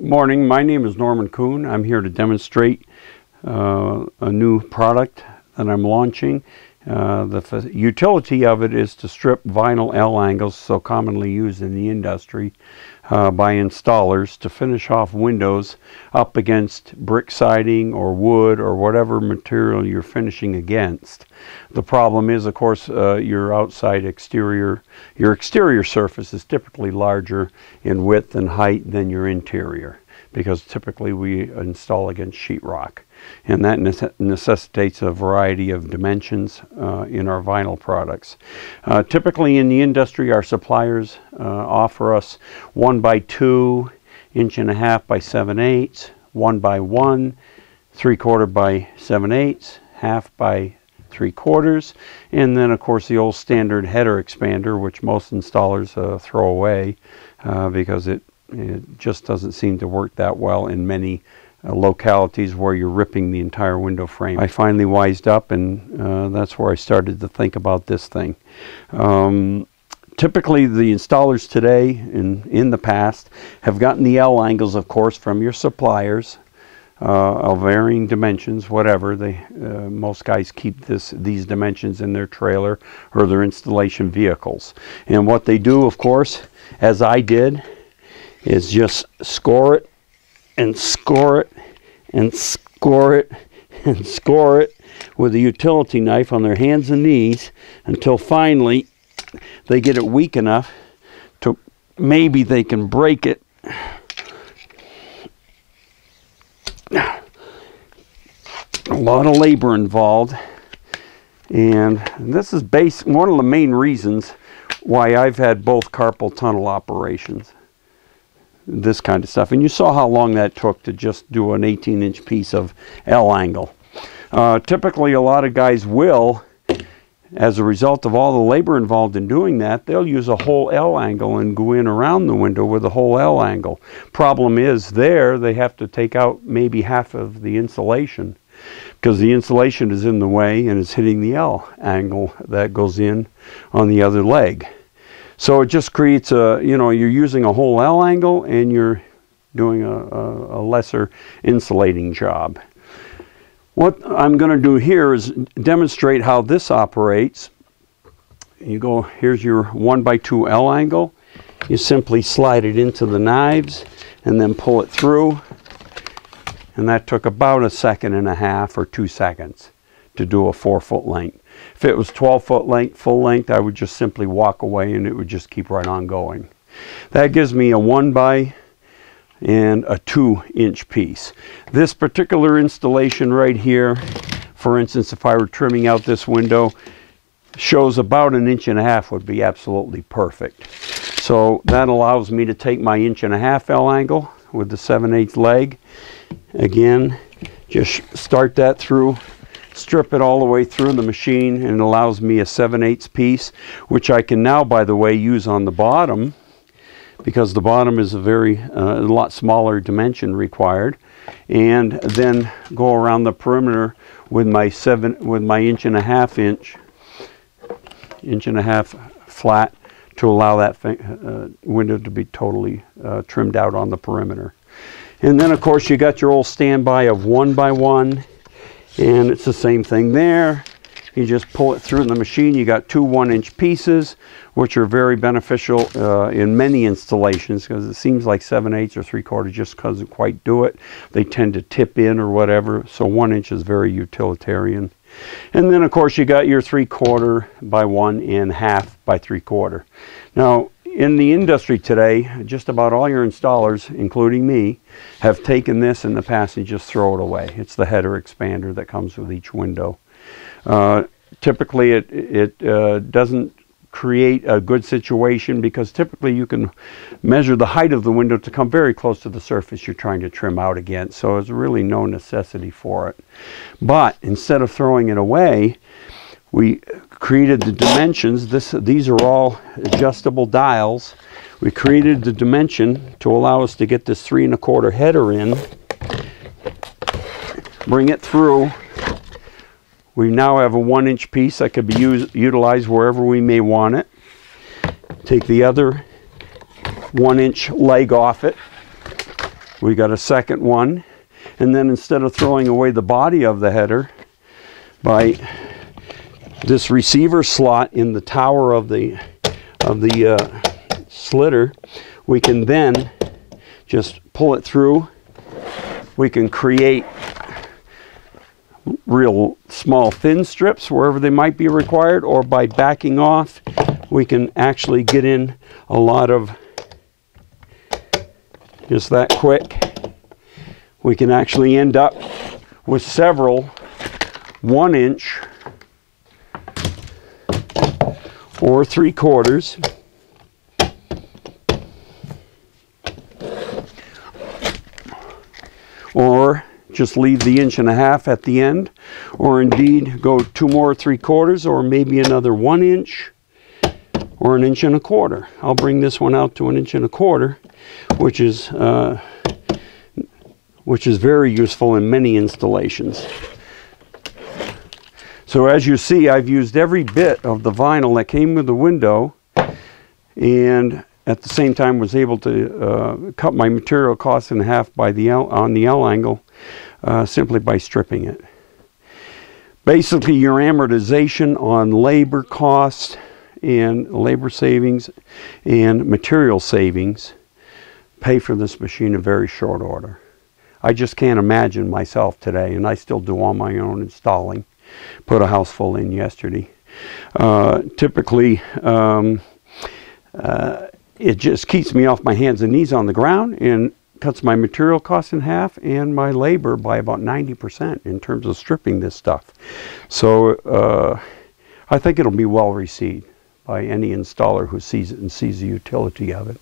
Morning, my name is Norman Kuhn. I'm here to demonstrate a new product that I'm launching. The utility of it is to strip vinyl L angles, so commonly used in the industry by installers, to finish off windows up against brick siding or wood or whatever material you're finishing against. The problem is, of course, your exterior surface is typically larger in width and height than your interior, because typically we install against sheetrock, and that necessitates a variety of dimensions in our vinyl products. Typically in the industry, our suppliers offer us 1x2, 1.5 by 7/8, 1x1, 3/4 by 7/8, 1/2 by 3/4, and then of course the old standard header expander, which most installers throw away because it just doesn't seem to work that well in many localities where you're ripping the entire window frame. I finally wised up, and that's where I started to think about this thing. Typically the installers today, in the past, have gotten the L angles, of course, from your suppliers of varying dimensions, whatever. Most guys keep these dimensions in their trailer or their installation vehicles. And what they do, of course, as I did, is just score it and score it and score it and score it with a utility knife on their hands and knees until finally they get it weak enough to maybe they can break it. A lot of labor involved, and this is one of the main reasons why I've had both carpal tunnel operations, this kind of stuff. And you saw how long that took to just do an 18-inch piece of L angle. Typically a lot of guys will, as a result of all the labor involved in doing that, they'll use a whole L angle and go in around the window with a whole L angle. Problem is, they have to take out maybe half of the insulation, because the insulation is in the way and it's hitting the L angle that goes in on the other leg. So it just creates you're using a whole L angle and you're doing a lesser insulating job. What I'm going to do here is demonstrate how this operates. Here's your 1x2 L angle. You simply slide it into the knives and then pull it through. And that took about 1.5 seconds or 2 seconds to do a 4-foot length. If it was 12-foot length, full length, I would just simply walk away and it would just keep right on going. That gives me a 1x and a 2-inch piece. This particular installation right here, for instance, if I were trimming out this window, shows about 1.5 inches would be absolutely perfect. So that allows me to take my 1.5 inch L angle with the 7/8 leg. Again, just start that through, strip it all the way through the machine, and it allows me a 7/8 piece, which I can now, by the way, use on the bottom, because the bottom is a lot smaller dimension required, and then go around the perimeter with my 1.5 inch flat to allow that window to be totally trimmed out on the perimeter. And then of course you got your old standby of 1x1, and it's the same thing there. You just pull it through in the machine. You got 2 1-inch pieces, which are very beneficial in many installations, because it seems like 7/8 or 3/4 just doesn't quite do it. They tend to tip in or whatever, so 1 inch is very utilitarian. And then of course you got your 3/4 by 1 and 1/2 by 3/4. Now in the industry today, just about all your installers, including me, have taken this in the past and just throw it away. It's the header expander that comes with each window. Typically it doesn't create a good situation, because typically you can measure the height of the window to come very close to the surface you're trying to trim out against, so there's really no necessity for it. But instead of throwing it away, we created the dimensions. These are all adjustable dials. We created the dimension to allow us to get this 3 1/4 header in, bring it through. We now have a 1-inch piece that could be utilized wherever we may want it. Take the other 1-inch leg off it, We got a second one, and then instead of throwing away the body of the header, by this receiver slot in the tower of the slitter, we can then just pull it through. We can create real small thin strips wherever they might be required, or by backing off, we can actually get in a lot of, just that quick. We can actually end up with several 1-inch or 3/4 or just leave the 1.5 at the end, or indeed go 2 more 3/4, or maybe another 1 inch or 1.25 inches. I'll bring this one out to 1.25 inches, which is very useful in many installations. So as you see, I've used every bit of the vinyl that came with the window, and at the same time was able to cut my material costs in half by on the L angle, simply by stripping it. Basically, your amortization on labor costs and labor savings and material savings pay for this machine in very short order. I just can't imagine myself today, and I still do all my own installing. Put a house full in yesterday. Typically, it just keeps me off my hands and knees on the ground and cuts my material costs in half and my labor by about 90% in terms of stripping this stuff. So I think it'll be well received by any installer who sees it and sees the utility of it.